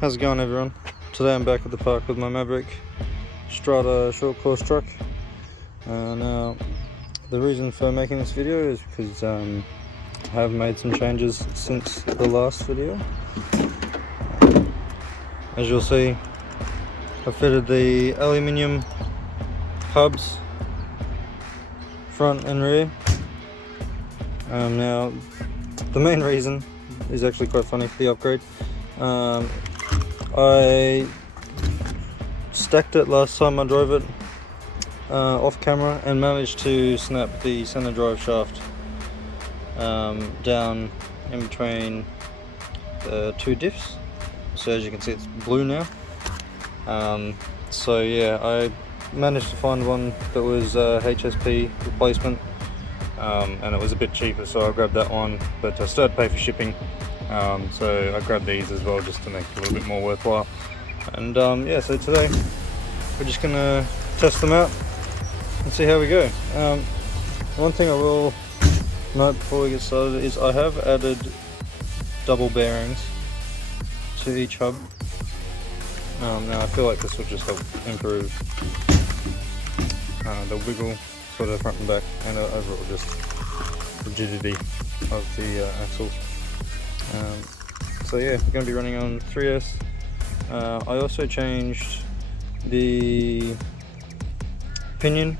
How's it going, everyone? Today I'm back at the park with my Maverick Strada Short Course truck. Now, the reason for making this video is because I have made some changes since the last video. As you'll see, I fitted the aluminium hubs front and rear. Now, the main reason is actually quite funny for the upgrade. I stacked it last time I drove it off camera and managed to snap the center drive shaft down in between the two diffs. So as you can see, it's blue now. So yeah, I managed to find one that was HSP replacement, and it was a bit cheaper, so I grabbed that one, but I still had to pay for shipping. So I grabbed these as well just to make it a little bit more worthwhile. And yeah, so today we're just gonna test them out and see how we go. One thing I will note before we get started is I have added double bearings to each hub. Now I feel like this will just help improve the wiggle sort of front and back, and overall just rigidity of the axles. So yeah, we're going to be running on 3S. I also changed the pinion,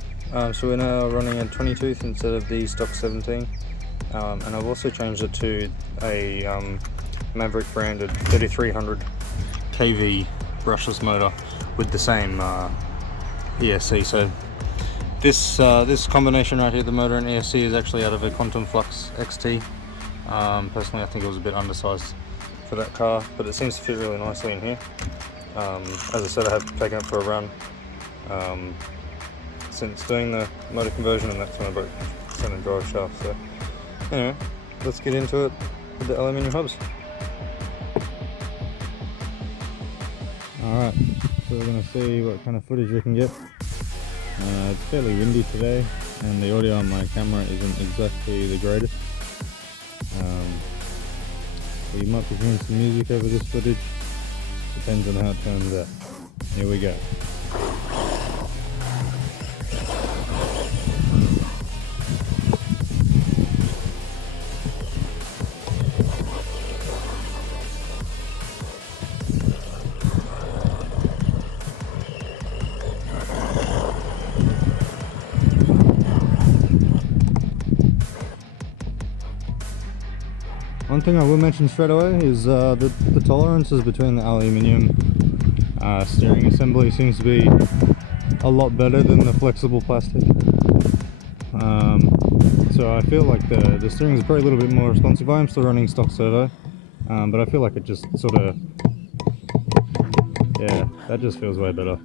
so we're now running a 20 tooth instead of the stock 17, and I've also changed it to a Maverick branded 3300 kV brushless motor with the same ESC. So this combination right here, the motor and ESC, is actually out of a Quantum Flux XT. Personally, I think it was a bit undersized for that car, but it seems to fit really nicely in here. As I said, I have taken it for a run since doing the motor conversion, and that's when I broke the center drive shaft. So anyway, let's get into it with the aluminium hubs. Alright, so we're going to see what kind of footage we can get. It's fairly windy today, and the audio on my camera isn't exactly the greatest. So you might be hearing some music over this footage, depends on how it turns out. Here we go. One thing I will mention straight away is the tolerances between the aluminium steering assembly seems to be a lot better than the flexible plastic. So I feel like the steering is probably a little bit more responsive. I am still running stock servo, but I feel like it just sort of, yeah, that just feels way better.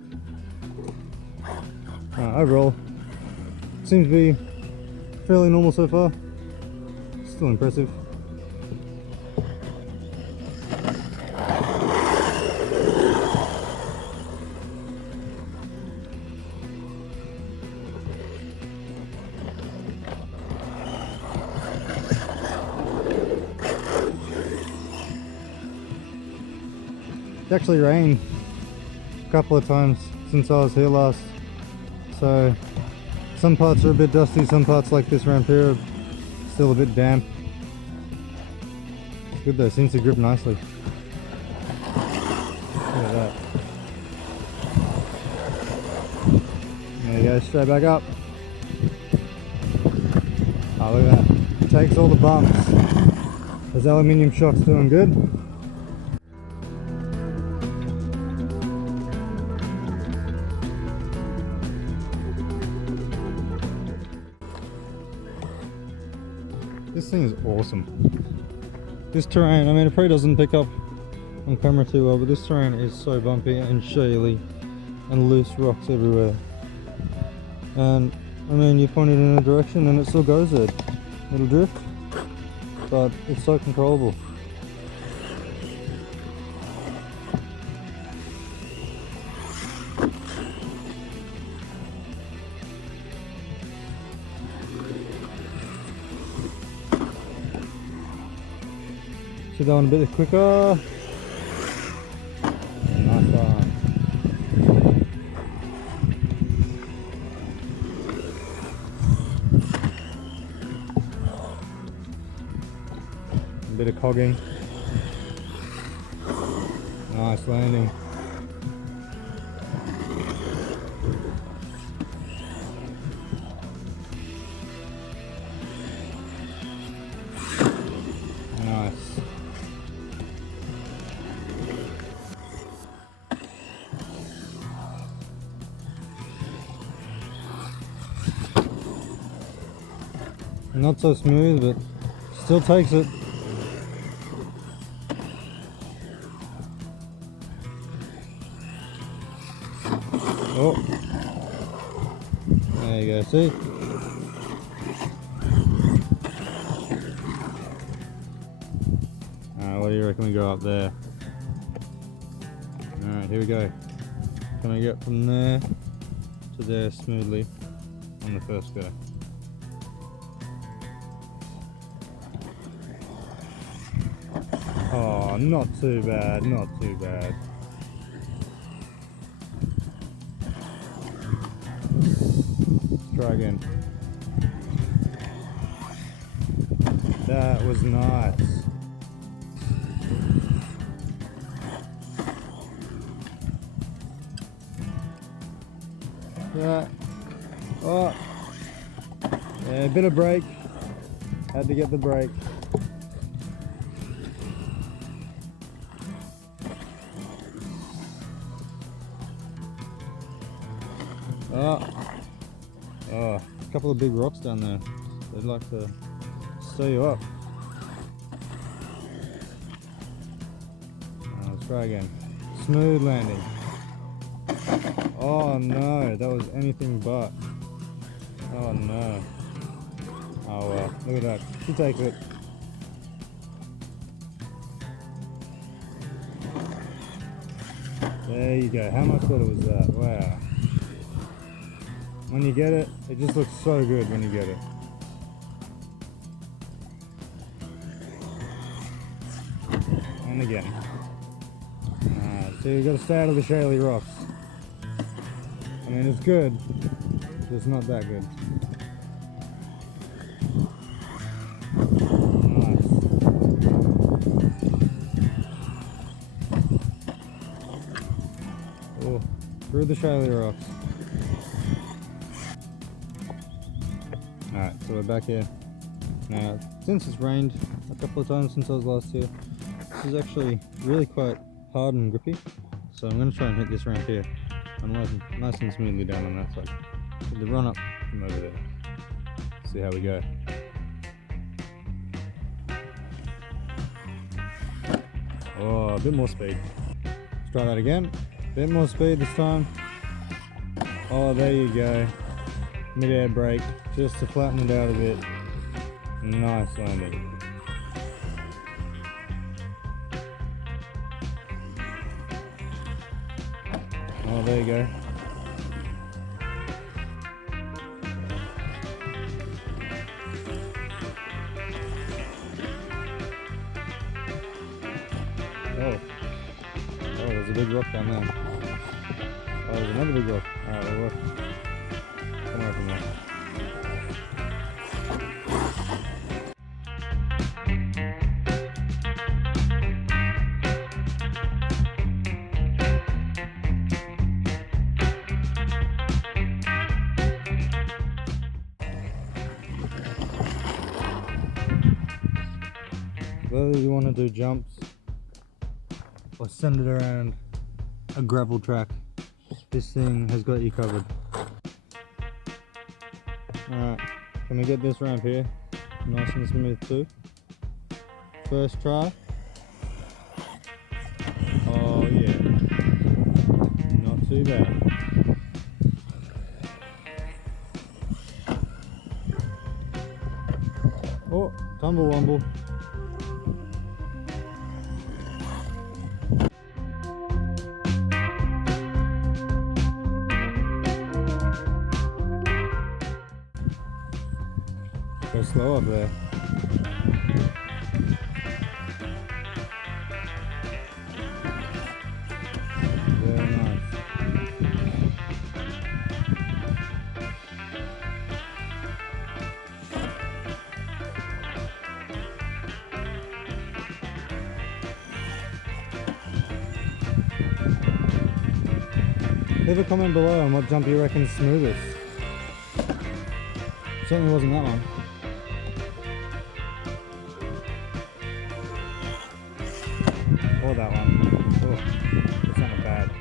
Overall, seems to be fairly normal so far. Still impressive. It's actually rained a couple of times since I was here last, so some parts are a bit dusty, some parts like this around here are still a bit damp. It's good though, seems to grip nicely. Look at that. There you go, straight back up. Oh, look at that. It takes all the bumps. Those aluminium shocks doing good. This thing is awesome. This terrain, I mean, it probably doesn't pick up on camera too well, but this terrain is so bumpy and shaly and loose rocks everywhere. And I mean, you point it in a direction and it still goes there. It'll drift, but it's so controllable. Should go on a bit quicker. hogging. Nice landing. Nice. Not so smooth, but still takes it. Oh, there you go, see? Alright, what do you reckon we go up there? Alright, here we go. Can I get from there to there smoothly on the first go? Oh, not too bad, not too bad. Let's try again. That was nice. Yeah. Oh. Yeah, a bit of brake. Had to get the brake. Oh, a couple of big rocks down there. They'd like to stir you up. Let's try again. Smooth landing. Oh no, that was anything but. Oh no. Oh well, look at that. She takes it. There you go. How much better was that? Wow. When you get it, it just looks so good when you get it. And again. So you've got to stay out of the shaly rocks. I mean, it's good, but it's not that good. Nice. Oh, through the shaly rocks. Alright, so we're back here. Now, since it's rained a couple of times since I was last here, this is actually really quite hard and grippy. So I'm going to try and hit this ramp here. I'm nice and smoothly down on that side. With the run up from over there. See how we go. Oh, a bit more speed. Let's try that again. A bit more speed this time. Oh, there you go. Mid-air brake, just to flatten it out a bit. Nice landing. Oh, there you go. Oh, there's a big rock down there. Oh, there's another big rock. Alright, we'll work. Come on from there. Whether you want to do jumps or send it around a gravel track, this thing has got you covered. Alright, can we get this ramp here nice and smooth too? First try. Oh yeah, not too bad. Oh, tumble wumble. Go slow up there. Very nice. Leave a comment below on what jump you reckon is smoothest. Certainly wasn't that one. Or that one. Oh, that's not bad.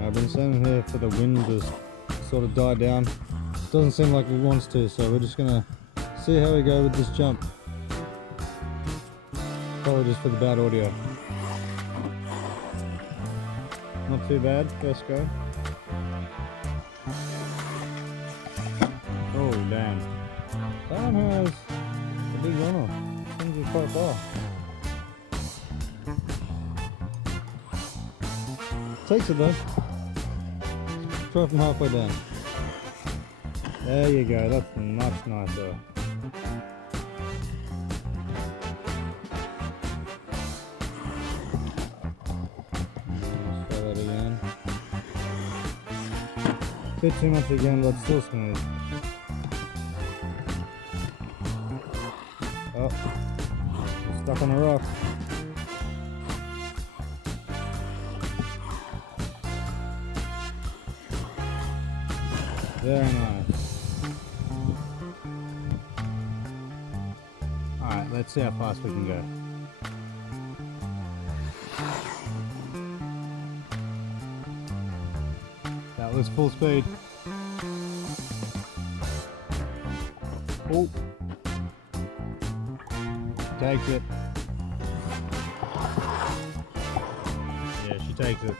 I've been standing here for the wind to sort of die down. Doesn't seem like it wants to, so we're just gonna see how we go with this jump. Apologies for the bad audio. Not too bad, first go. Oh damn. That one has a big runoff. Seems to be quite far. Takes it though. Try from halfway down. There you go, that's much nicer. Let's try that again. Bit too much again, but still smooth. Oh, stuck on a rock. Very nice. Alright, let's see how fast we can go. That was full speed. Oh! Takes it. Yeah, she takes it.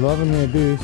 Loving the abuse.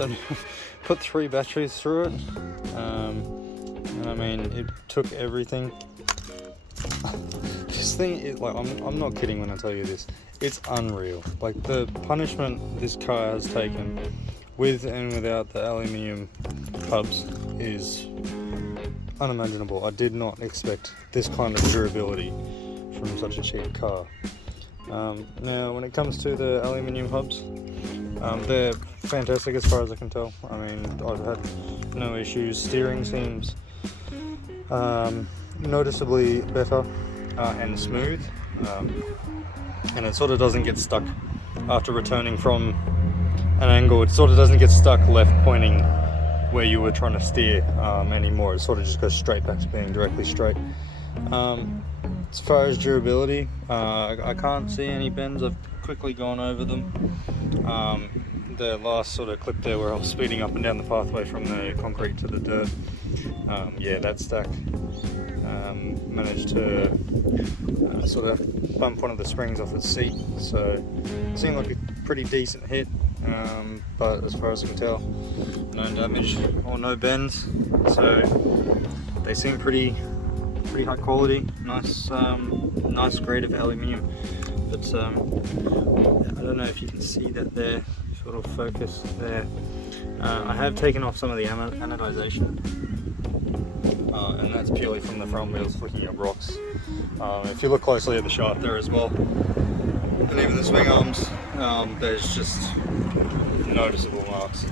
So put 3 batteries through it, and I mean, it took everything. This thing is like, I'm not kidding when I tell you this, it's unreal. Like, the punishment this car has taken with and without the aluminium hubs is unimaginable. I did not expect this kind of durability from such a cheap car. Now, when it comes to the aluminium hubs, they're fantastic as far as I can tell. I mean, I've had no issues. Steering seems noticeably better and smooth, and it sort of doesn't get stuck after returning from an angle. It sort of doesn't get stuck left pointing where you were trying to steer anymore. It sort of just goes straight back to being directly straight. As far as durability, I can't see any bends. I've quickly gone over them. The last sort of clip there where I was speeding up and down the pathway from the concrete to the dirt, yeah, that stack managed to sort of bump one of the springs off its seat, so it seemed like a pretty decent hit, but as far as I can tell, no damage or no bends, so they seem pretty high quality, nice grade of aluminium. But I don't know if you can see that there, sort of focus there. I have taken off some of the anodization, and that's purely from the front wheels flicking up rocks. If you look closely at the shaft there as well, and even the swing arms, there's just noticeable marks.